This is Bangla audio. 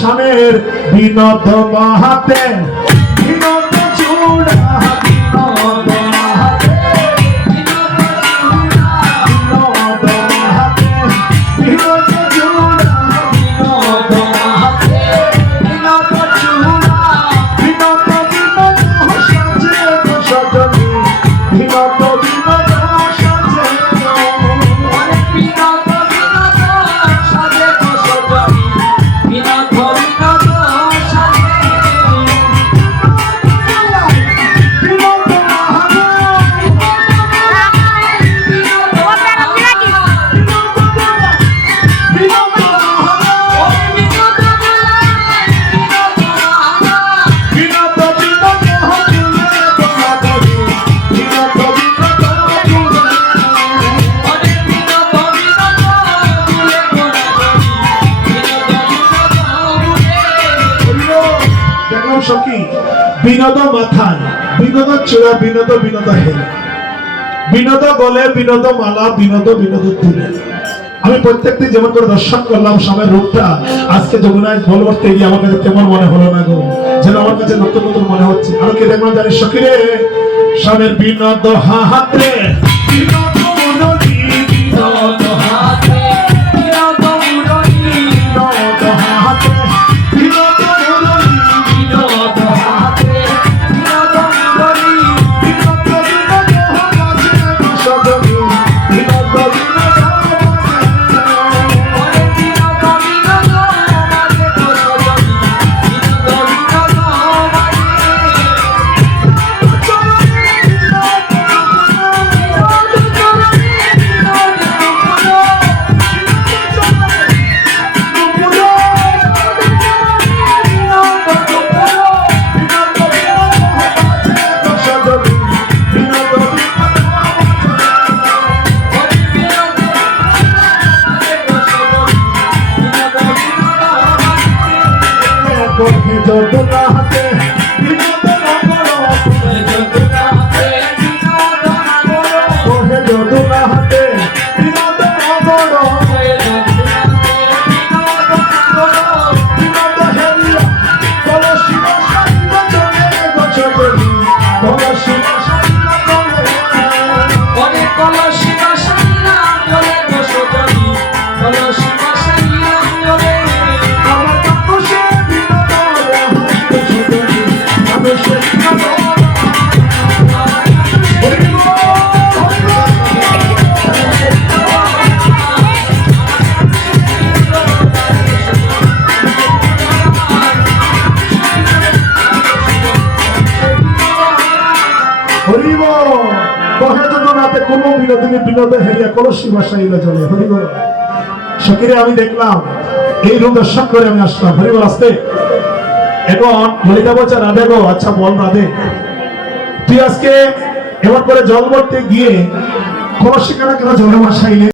শানের বিনোদ মাহাতে বিনোদ চূড়া বিনোদ মাহাতে বিনোদ মাহাতে বিনোদ চূড়া বিনোদ মাহাতে বিনোদ চূড়া বিনোদ বিনোদ সাজে সজনী বিনোদ বিনোদ সাজে বিনোদ বিনোদ সাজে সজনী বিনোদ বিনোদ সাজে বিনোদ মাহাতে সখী বিনোদ মাথায় বিনোদ চূড়া বিনোদ বিনোদ হেলে বিনোদ গলে বিনোদ মালা বিনোদ বিনোদ তুলে। আমি প্রত্যেকটি যেমন করে দর্শন করলাম স্বামীর রূপটা আজকে যমুনায় জল ভরতে গিয়ে আমার কাছে তেমন মনে হলো না গো, যেন আমার কাছে নতুন নতুন মনে হচ্ছে। আমি কি দেখলাম জানিস সখী রে, স্বামীর বিনোদ হাতে বিনোদ মুরলী বিনোদ হাতে বিনোদ মুরলী বিনোদ হাতে বিনোদ মুরলী বিনোদ হাতে বিনোদ মুরলী বিনোদ বিনোদ হাতে সজনী বিনোদ বিনোদ জগন্নাথে বিনোদ নগর জগন্নাথে বিনোদ নগর ওহে জগন্নাথে বিনোদ নগর ওহে জগন্নাথে বিনোদ নগর বিনোদ হেরিয়া কলসি বসাইল চলে গছগলি কলসি বসাইল চলে ওরে কলসি বসাইল চলে গছগলি কলসি বসাইল চলে আমার কাকুশে কোনো বিনোদিনী বিনোদে হেরিয়া কলসি ভাষাইলে চলে। হরিব সখীরে আমি দেখলাম এই রূপ দর্শন করে আমি আসলাম। হরিব আসতে এখন ললিতা বলছে রাধে গো, আচ্ছা বল রাধে, তুই আজকে এবার করে জল ভরতে গিয়ে কলসি কেন কেন জলে ভাসাইলে?